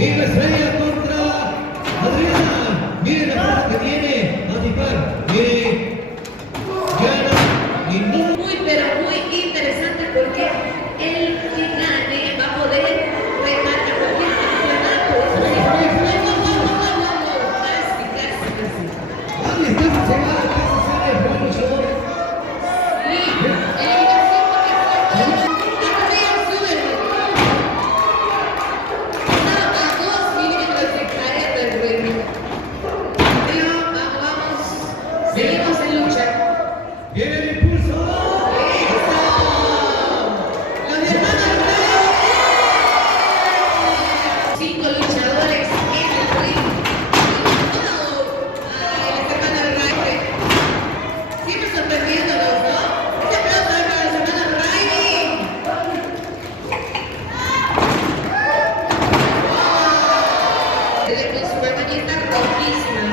Y la estrella contra Adriana. Miren la fuerza que tiene. Anticipar. Miren. Gana. Y no. Muy, pero muy interesante porque el que gane va a poder remar a cualquier campeonato. Casi se va. Casi sale el buen luchador. Seguimos en lucha. Viene el impulso. Los hermanos Ray. 5 luchadores en el ring. Los hermanos Ray. Siempre sorprendiéndonos, ¿no? Este aplauso es para los hermanos Ray. Con su hermanita rojísima.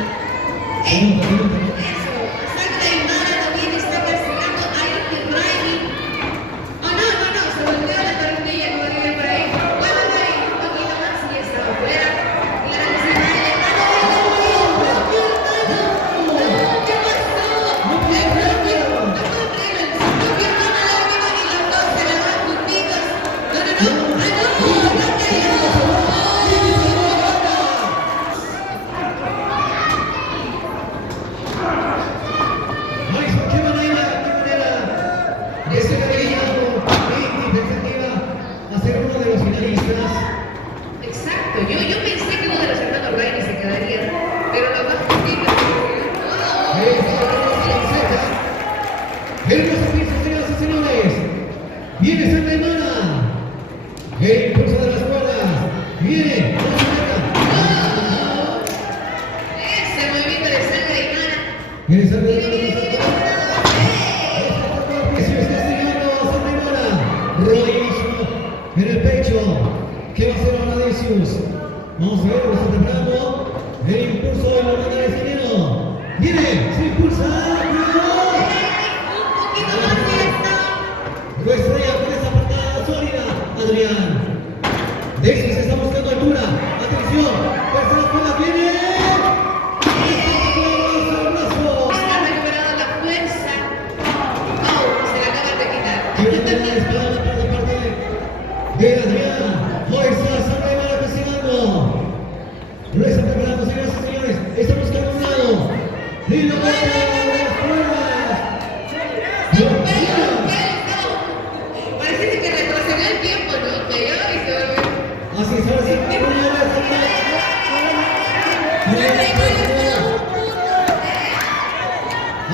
Exacto, yo pensé que uno de los hermanos Riley se quedaría, pero los más chiquitos Señoras y señores, viene Santa Hermana, el impulso de las cuerdas, viene ese movimiento de sangre y mana. viene Santa Hermana, en el pecho. ¿Qué va a hacer ahora Decius? Vamos a ver, está temprano. El impulso de la banda de Esquinero. Viene, se impulsa. Un poquito más de esto. Lo estrella con esa patada sólida, Adrián. Decius está buscando altura. Atención, tercera cuerda viene. Está recuperando la fuerza. Oh, se la acaban de quitar. De Adrián. Fuerza, Santa Hermana presionando. Lo está preparando, señoras y señores. Está buscando un lado. Y la vuelta de las cuerdas. Parece que retrocedió el tiempo, ¿no? Que yo y se volvió. Así es, ahora sí.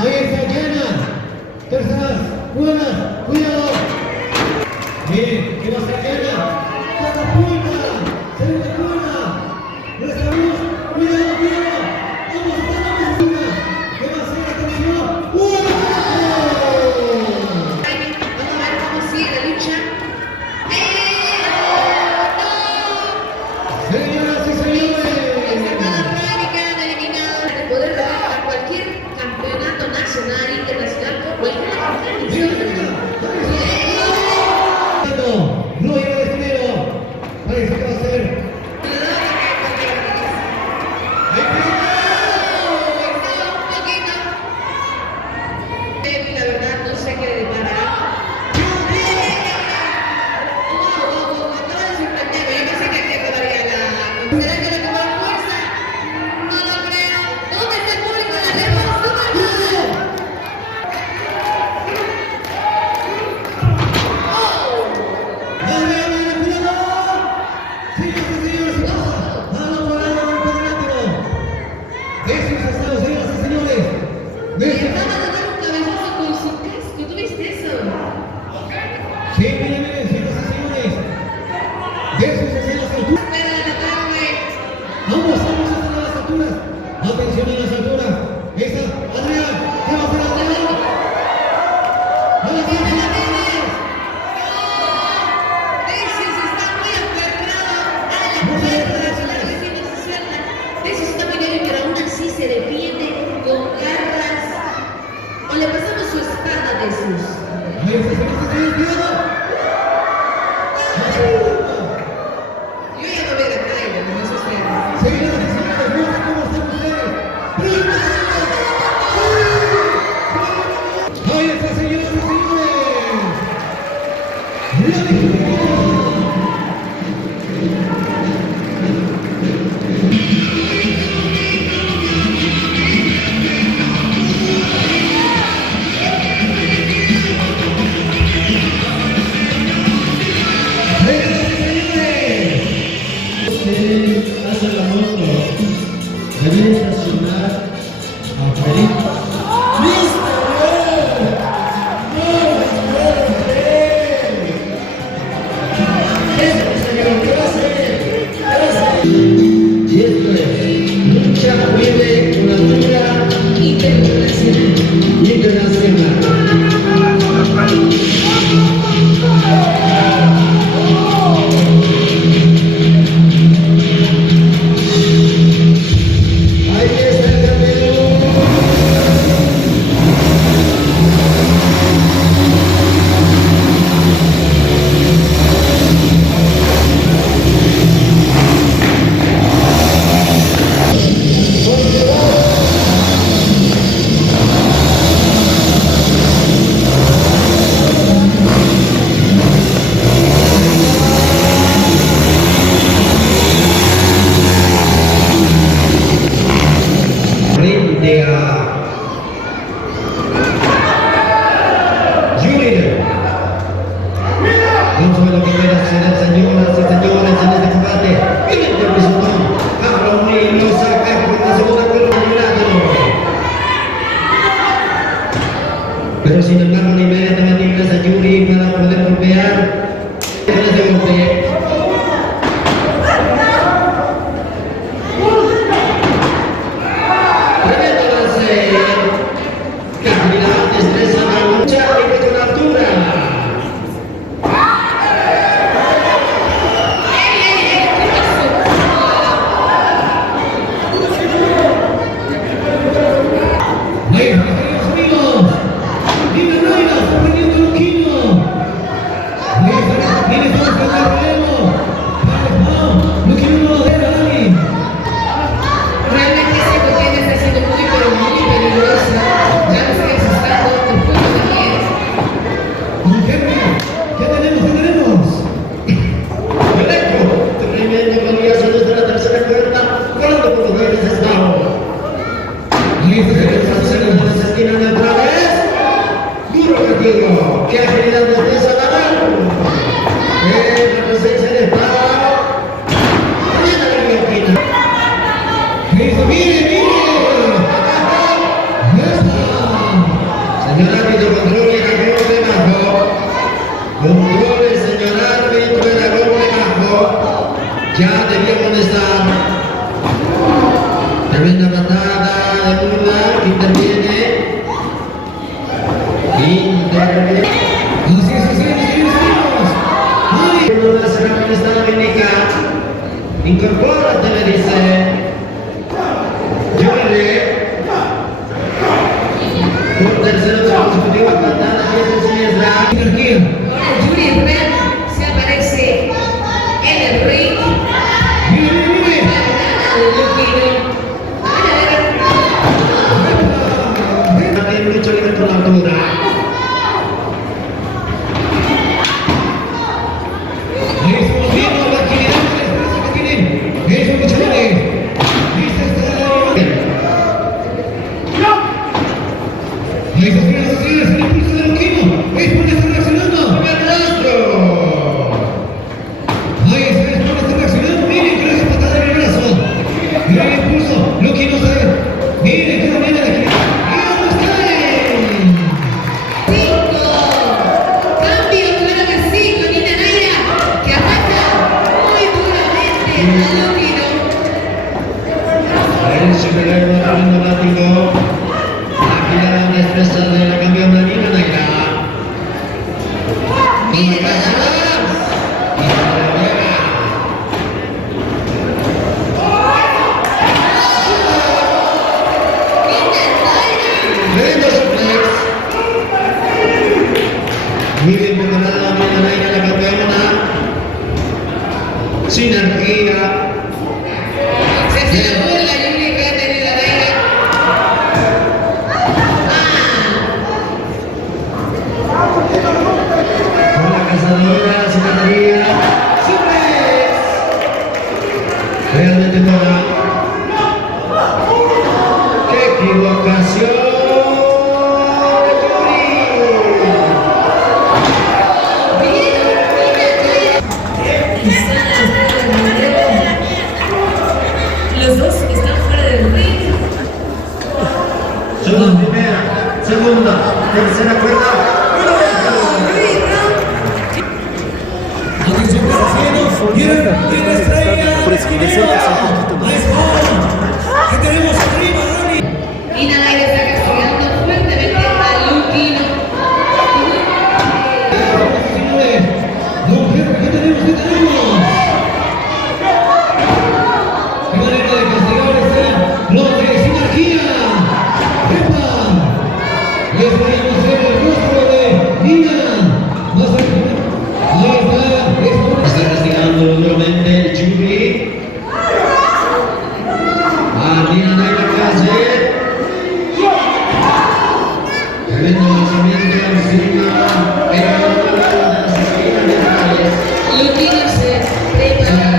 Ahí está Diana. Terceras, buenas, cuidado. Bien, ¿qué va a hacer Diana? ¡Catapulta! ¡Segunda cuerda! ¡Nuestra luz! ¡Cuidado, cuidado! ¡Vamos, vamos! ¿Qué va a hacer? ¡Atención! ¡Uno! Vamos a ver cómo sigue la lucha. ¡No! Señoras y señores. Los hermanos Riley quedan eliminados de poder ganar cualquier campeonato nacional, internacional, por cualquier competición. No lleva de dinero. Parece que va a ser. La verdad no sé qué deparar. Acaba de sorprenderme. Yo pensé que aquí acabaría la. ¿Será que le tomó fuerza? No lo creo. ¿Dónde está el público de la lejos? Le acaba de dar un cabezazo con su casco. ¿Tú viste eso? Sí, miren, miren, señoras y señores. Jesús es en las alturas. Espera de la tarde. Vamos, vamos a las alturas. Atención a las alturas. Esta, Adrián, ¿qué va a hacer Adrián? ¡A las alturas! Decius está muy aferrado a la cuerda. La recién no se suelta. Decius está muy débil, pero aún así se defiende con garras. O le pasamos su espada a Decius. Ahí está, señores, cuidado. Señoras y señores, muestren cómo están ustedes. Ahí está, señoras y señores. La Mexicana. Hace la moto, debe estacionar afuera. ¡Listo! ¡Eso, señor! ¿Qué va a hacer? ¿Qué va a hacer? Y esto es lucha libre con altura internacional. Ahí está el campeón. Frente a Junior. Vamos a ver lo que puede hacer, señoras y señores, en este combate. Viene el pisotón. Pablo y lo saca por la segunda cuerda de lado. Pero sin embargo, inmediatamente ingresa Yuri para poder golpear. Con ese golpe. Tremendo lance. Habilidad, destreza, lucha y con altura. Ahí está, queridos amigos. Viene Naira, sorprendiendo a Luquino. Ahí está, viene Jorge de relevo. Luquino no lo deja, Dani. Realmente esta contienda está siendo muy, pero muy peligrosa. Ya no estoy asustando por punto de 10. Henry, ¿qué tenemos? ¿Qué tenemos? Correcto. Tremendo goliazo desde la tercera cuerda. Volando por los aires está. Ahí está, se esquinan otra vez. Duro castigo. Qué agilidad desde esa mano. La presencia de Pau. Mañana la guillotina. ¡Mire, mire! Señor árbitro, controle el golpe bajo. Controle, señor árbitro, el golpe bajo. Ya debía molestar. Tremenda patada de burla que interviene. Así es, señores. ¡Ay! No la será molestada Dominica. Incorpórate, le dice. Yuri. Por tercera vez consecutiva patada y ese sí es la energía. Ahora Yuri Red se aparece en el ring. Mire, mire, mire. Luquino. También lucha libre con la altura. Ahí estamos viendo la agilidad y la destreza que tienen esos luchadores. Esta está la ahí está, señoras y señores, el impulso de Luquino. Es por estar reaccionando. ¡El rostro! Ahí está, es por estar reaccionando. Miren que esa patada en el brazo. Miren el impulso. Luquino sabe. Miren cómo viene la agilidad. ¡Y vamos, caen! 5. Cambio, claro que sí, con Nina Naira, que ataca muy duramente a Luquino. Ahí se me da el tremendo látigo. Aquí la destreza de la campeona Nina Naira. Mire, nada más. Y se la llega. Tremendo suplex. Muy bien preparada Nina Naira, la campeona. Sinergia. Se se la burla, Yuri, que va a tener al aire. Con la cazadora, secretaría. ¡Suples! Realmente toda. ¡Qué equivocación! Los dos están fuera del ring. Son la primera, segunda, tercera cuerda. Atención, pasajeros. ¿Quién estrella? ¿Qué tenemos arriba, Dani? Ina Naira está castigando fuertemente a Luquino. Señores, no, ¿qué tenemos? ¿Qué tenemos? ¿Qué manera de castigar están los de Sinergia? ¡Epa! Les podemos ver el rostro de Nina. Más arriba. Ahí está. Está castigando nuevamente el Yuri. A Nina Naira Calle. Tremendo lanzamiento encima. Luquino se prepara.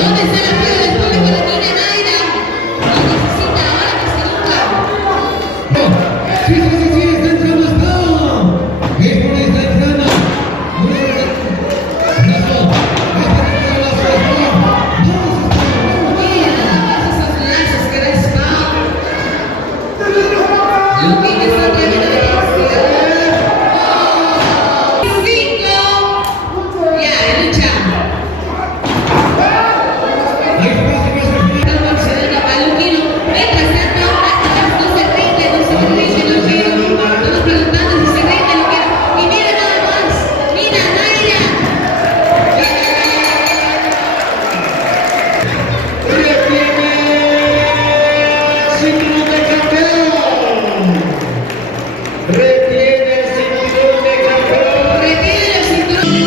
¿Dónde está la piedra del público de Nina Naira? Lo necesita ahora más que nunca. Sí, está entrando Estado. Esto está entrando. Mira, esos lazos que da Spawn. Luquino está tratando de castigar. ¡Cinco! Ya, lucha. Estamos accediendo a Luquino. Mientras tanto, no se rinde Luquino. Estamos preguntando si se rinde Luquino. Y mira nada más, Nina Naira. Retiene el cinturón de campeón. Retiene los cinturones.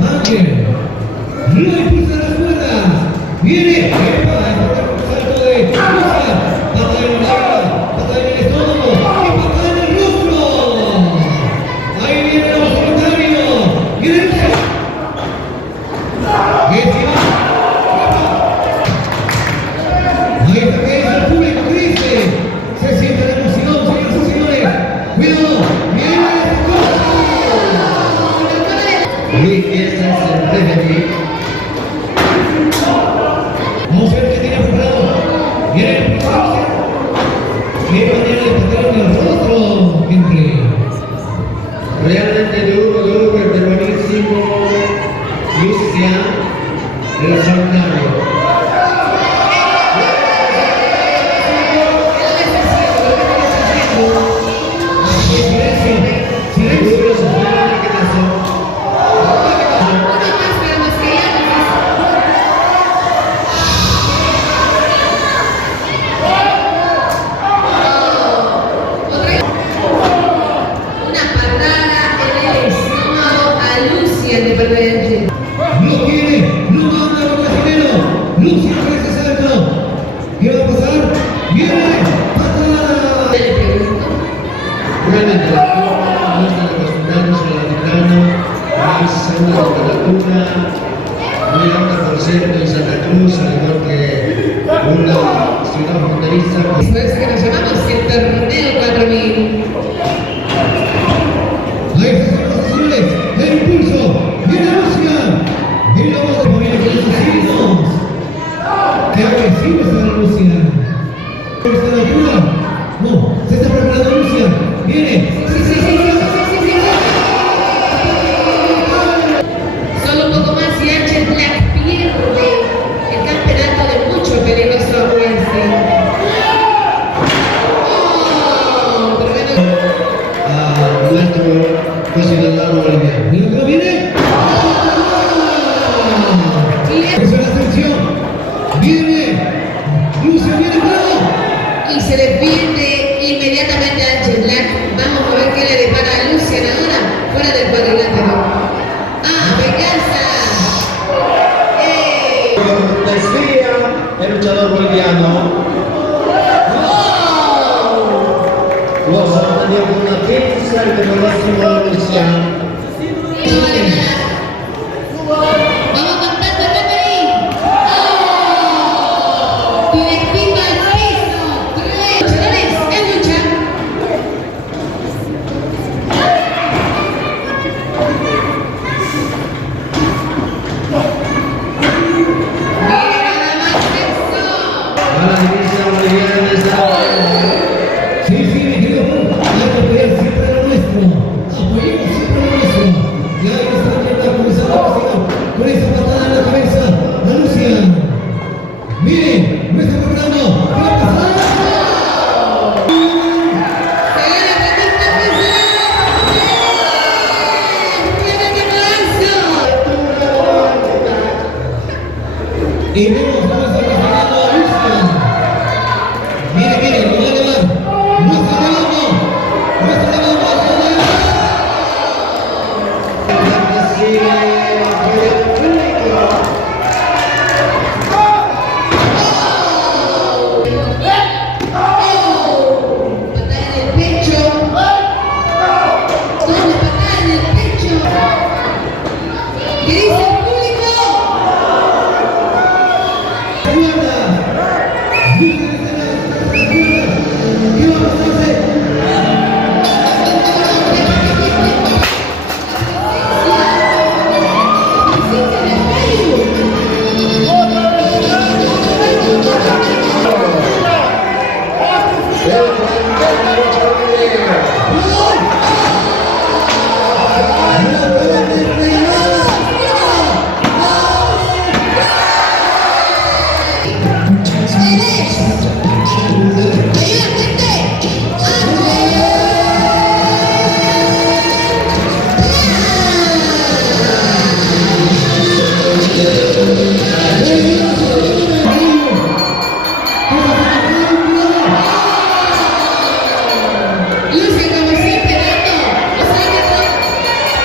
Ángel, no impulsa las cuerdas. Viene, salto de Lucia, patada en la cara, patada en el estómago y patada en el rostro. Ahí viene el secretario. Viene el ahí está que es el público que dice. Se siente la emoción, señoras y señores. Cuidado, viene el y ese es el referee. Vamos a ver qué tiene preparado. Viene el pincel. Qué manera de patear en el rostro, Henry. Realmente duro, pero buenísimo. Lucia, el solitario. Una patada en el estómago a Lucia de perder. No quiere, no manda a brasileño. Lucia parece salto. ¿Qué va a pasar? Viene, patada. Le pregunto. Realmente la forma, no están acostumbrados al africano, más segunda temperatura, muy alta por ser en Santa Cruz, al igual que una ciudad fronteriza. Esto es que nos llamamos el torneo 4000. Ahí está, señoras y señores, el impulso, viene Lucia, viene la voz de viene con los signos. Qué agresivo está la Lucia. ¿Está la altura? No, se está preparando Lucia, viene. Solo un poco más y Ángel Black pierde el campeonato de mucho peligroso wrestling. Oh, pero bueno. A nuestro cocinero. guadagna con la pizza del prossimo Luciano. Vamos cantando el referí. ¡Oh! Directiva al piso. Luchadores en lucha. Mira nada más eso. A la división boliviana está. Sí, mi querido Juan, hay que apoyar siempre lo nuestro. Apoyemos siempre lo nuestro. Ya está intentando comenzar la pasión con esa patada en la cabeza. La Lucia. Miren, no está preparando. ¿Qué va a pasar? Y vemos cómo está preparando a Lucia. Mire, lo va a llevar. No está llevando. No está llevando. Patada en el pecho. Doble patada en el pecho. ¿Qué dice el público? ¿Qué va a pasar? Luce como siempre dando los árbitros,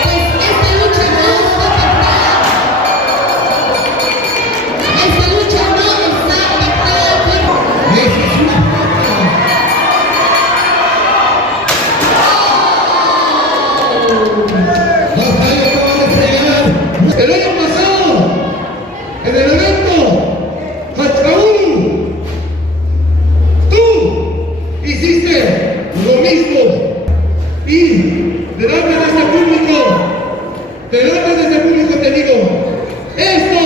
pues esta lucha no está pactada. Esta lucha no está pactada por... Esa es una el año pasado, en el evento, Hachraúl, tú hiciste lo mismo. Y delante de este público te digo, esto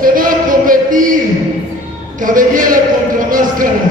se va a convertir cabellera contra máscara.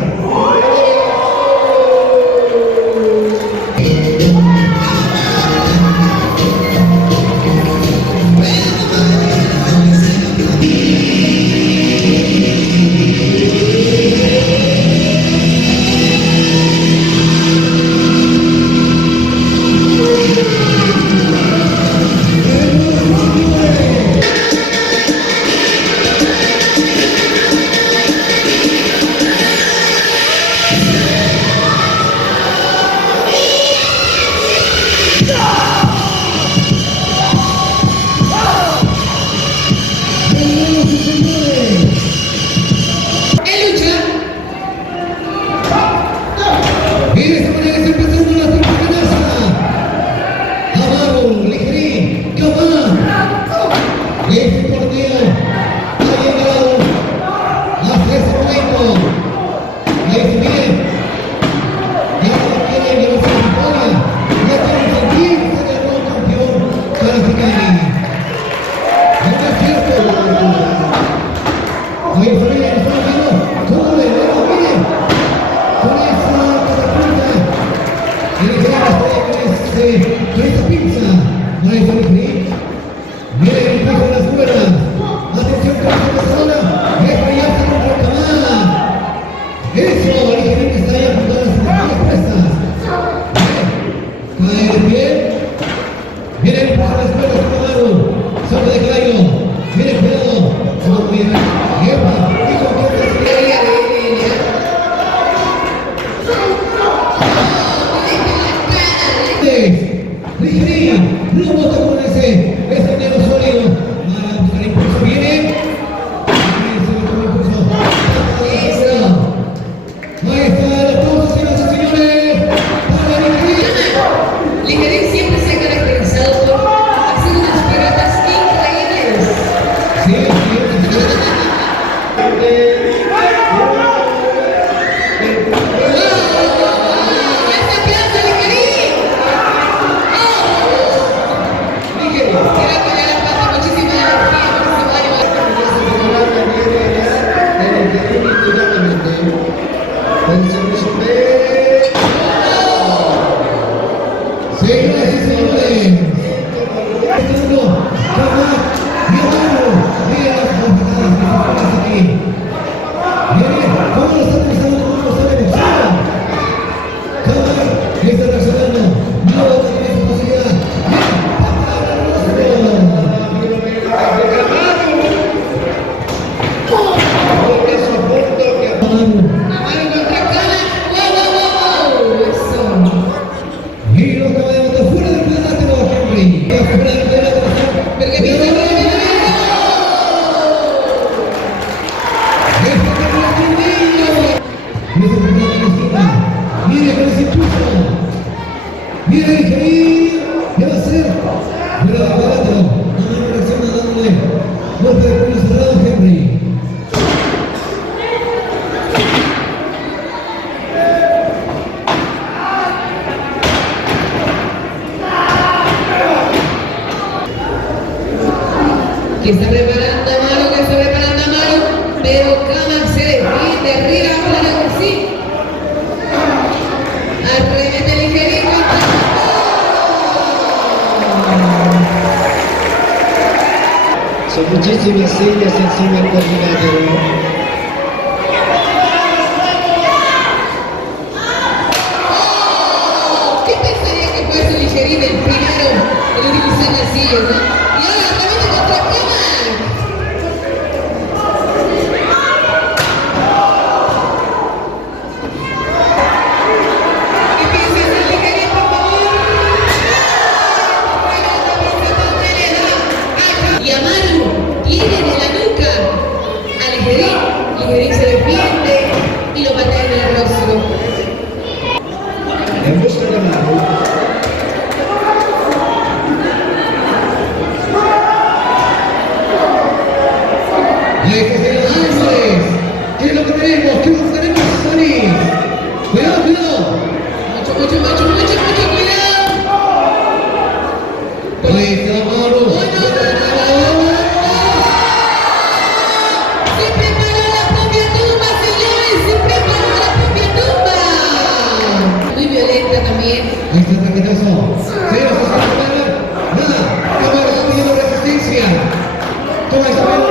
Maestra, todos señoras y señores, para la Señoras y señores, segundo, Carlos Guillermo, mira las patadas aquí. Bien, ¿cómo lo están pensando? ¿Cómo lo están emocionando? Carlos, que está reaccionando, no tiene esa facilidad. Bien, patada al rostro. Amaro contra Cama. ¡Wow! Eso. Y lo acaba de botar fuera del cuadrilátero, Henry. Fuera del cuadrilátero. Pergamino. Mire con ese impulso. Mire el Jair. ¿Qué va a hacer? Fuera del cuadrilátero. No reacciona dándole golpe de puño cerrado, Henry. Que está preparando Amaro, pero Cama se defiende arriba, ahora sí. Arremete ligerito. Son muchísimas sillas encima del cuadrilátero. ¿Qué pensaría que fue su ligerín el primero en utilizar las sillas, no? Y ahora arremete contra Cama. Y Amaro tiene de la nuca a Ligerín. Ligerín se defiende y lo patea en el rostro. En busca de Amaro. Y hay que hacer los hombres. ¿Qué es lo que tenemos? ¿Qué buscaremos, Sony? Cuidado, cuidado. Mucho cuidado. Ahí está Amaro. Se preparó la propia tumba, señores. Se preparó la propia tumba. Muy violenta también. Ahí está el traquetazo. Señores, ¿se preparan? Nada. Amaro está pidiendo resistencia. Toma esta mano.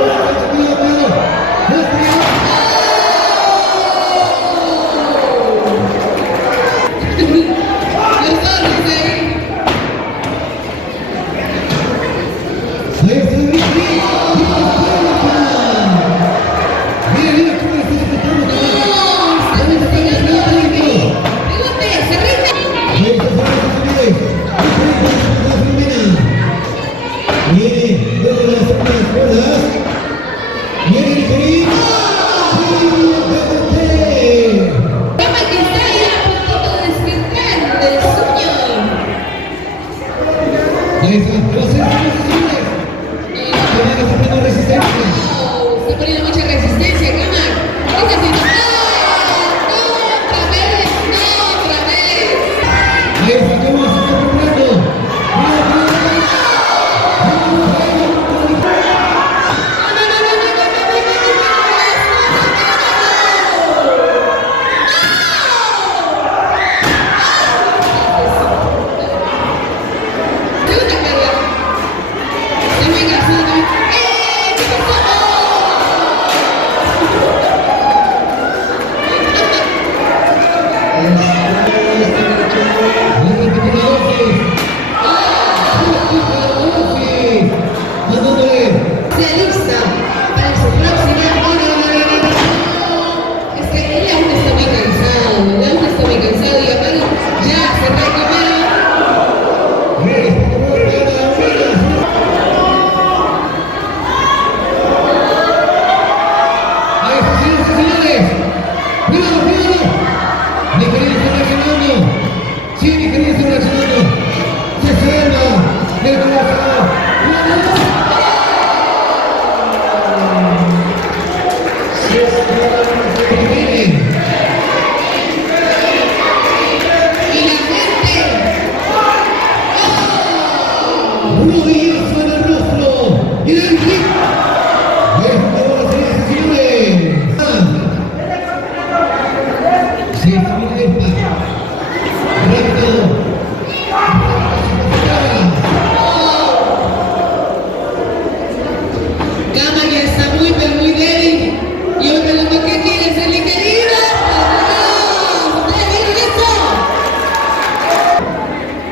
Cuidado. No es primero. Los dos ahí. Ahí está el Ricky. Mira, mira cómo le está apretando. ¿Dónde está el Ricky? Pregunte, se rinde. Ahí está Fernández. Viene desde las primeras cuerdas. Viene el Jair. Cama que está ahí a punto de despertar del sueño. Ahí está. Va a ser posiciones. Cama está poniendo resistencia. Está poniendo mucha resistencia, Cama. ¿Qué está haciendo? ¡No! ¡Otra vez! ¡No! ¡Otra vez! Ahí está. Cama se está preparando. Segunda carga.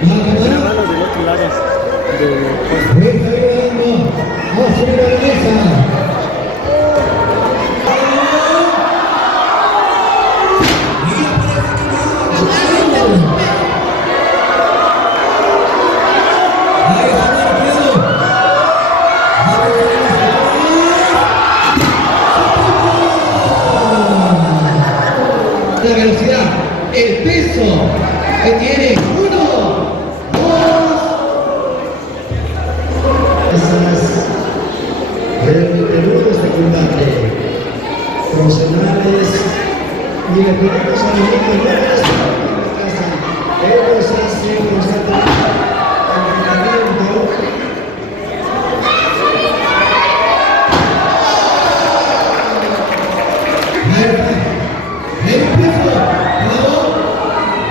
Grabalo del otro lado del poste. Está ayudando a subir a la mesa. La velocidad, el peso que tiene uno, dos. Esas realmente de este combate. Profesionales y le pedimos a los niños no en la casa. Ellos hacen constantemente entrenamiento. El peso,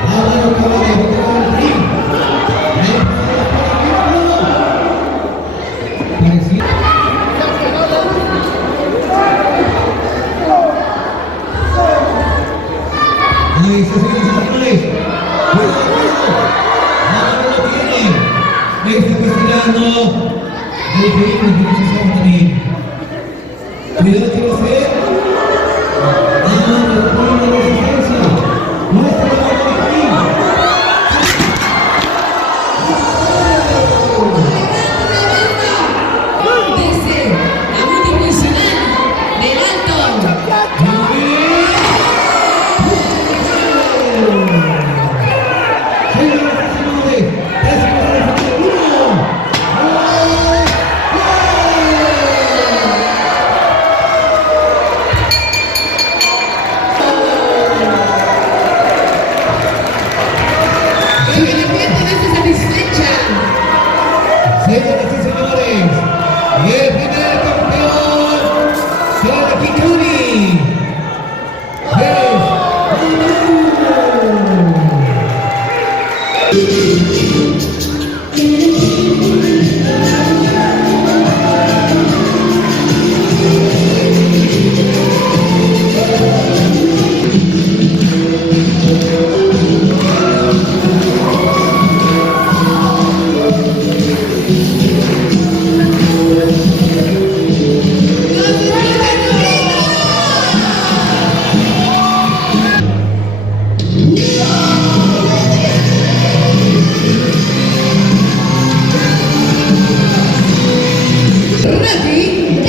ahora acaba de botar al ring. Parecía. Ahí se sigue. Ahora lo tiene. Está castigando. El ring de Jesús también. Cuidado que va a hacer. Ah, la resistencia. Muestra la mano de ring. Desde la multifuncional del Alto. El elemento de esta satisfecha. Señoras y señores, y el primer campeón será Kikuni.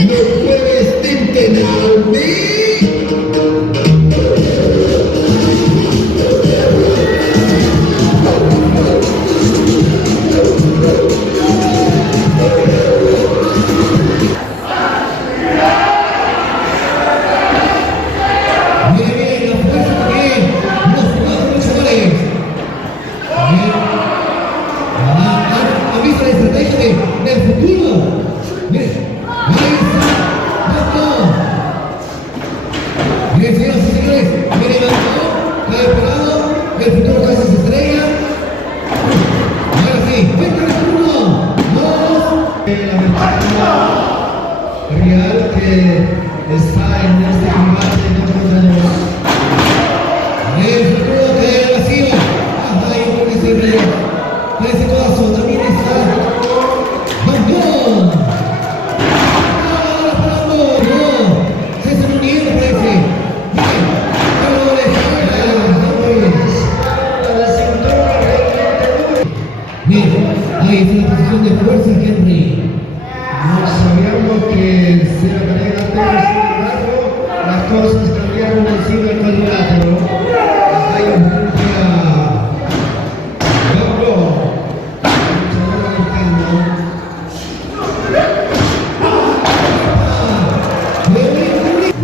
No puedes detenerme. Miren la fuerza también, los cuatro luchadores. Han visto la estrategia del futuro. Miren, ahí está, Basto. Miren, señoras y señores, miren Basto, cae parado, el futuro casi se estrella. Ahora sí, cuéntanos uno, dos. La ventaja real que está en este combate no contra El futuro cae al vacío. Ahí por decirle, con ese codazo también está. ¡Vamos! ¡Ahora parando! ¡No! Se están uniendo, parece. ¡Bien! ¡Pero le bien, ahí está la posición de fuerza, Henry. No sabíamos que se iba a tener antes, sin embargo, las cosas cambiaron encima del cuadrilátero. Hay un día. Vamos.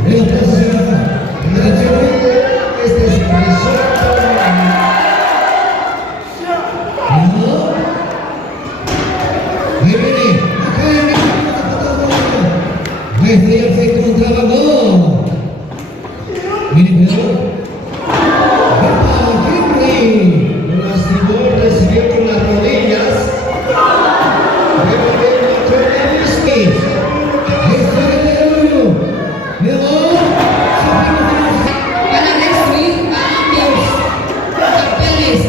Este es el Estrellarse contra Bando. Miren, cuidado. Henry. Lastimó, recibió con las rodillas. Devolviendo con el whisky. Van a destruir a ambos campeones.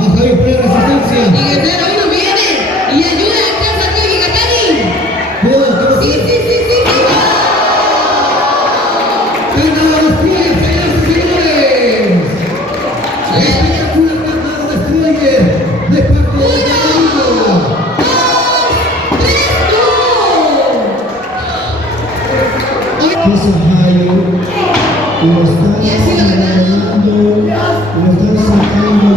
Vamos a ir por la resistencia. Y Guerrero 1 viene y ayuda a casa Kogi Katari. Cuidado, Sí, sí, sí, sí, sí. ¡Gana los Tigers, señoras y señores! Espectacular ganado de Tigers de parte de Camargo. Es Ohio y lo están Y ha sido ganando, lo están sacando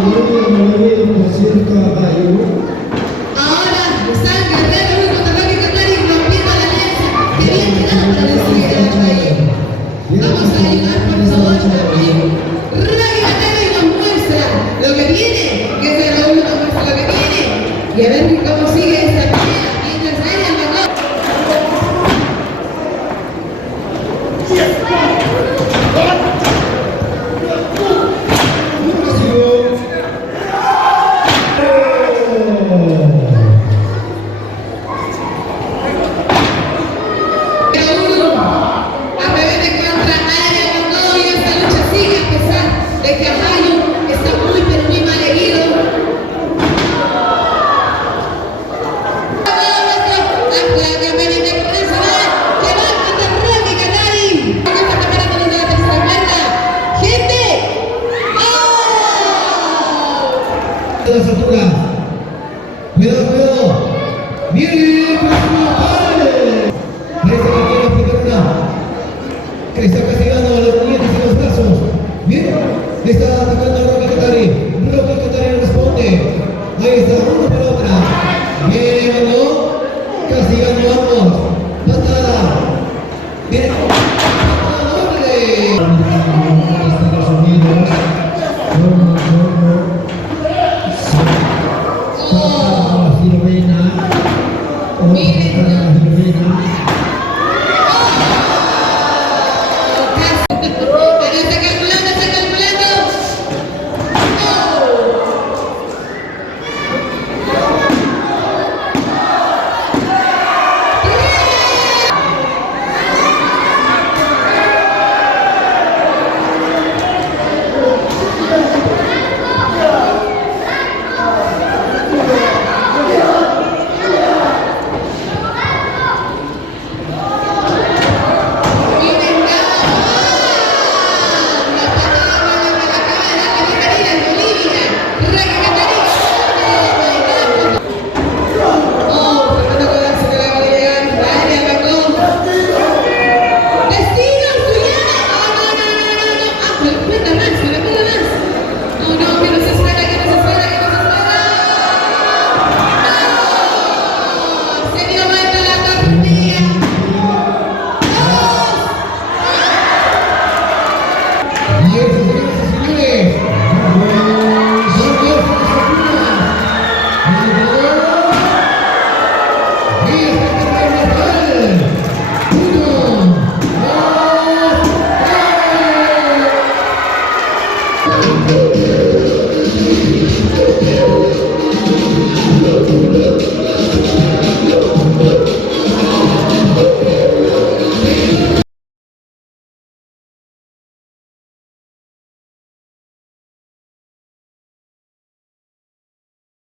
9% a Ohio. Ahora están Guerrero 1 contra Kogi Katari rompiendo la alianza. Que bien quedado para recibir a Rafael. Vamos a ayudar por favor a Rafael. Kogi Katari nos muestra lo que viene. Guerrero 1 nos muestra lo que viene. Y a ver cómo sigue esta pelea mientras a él el balón. De las alturas. Cuidado, cuidado. Viene, próximo.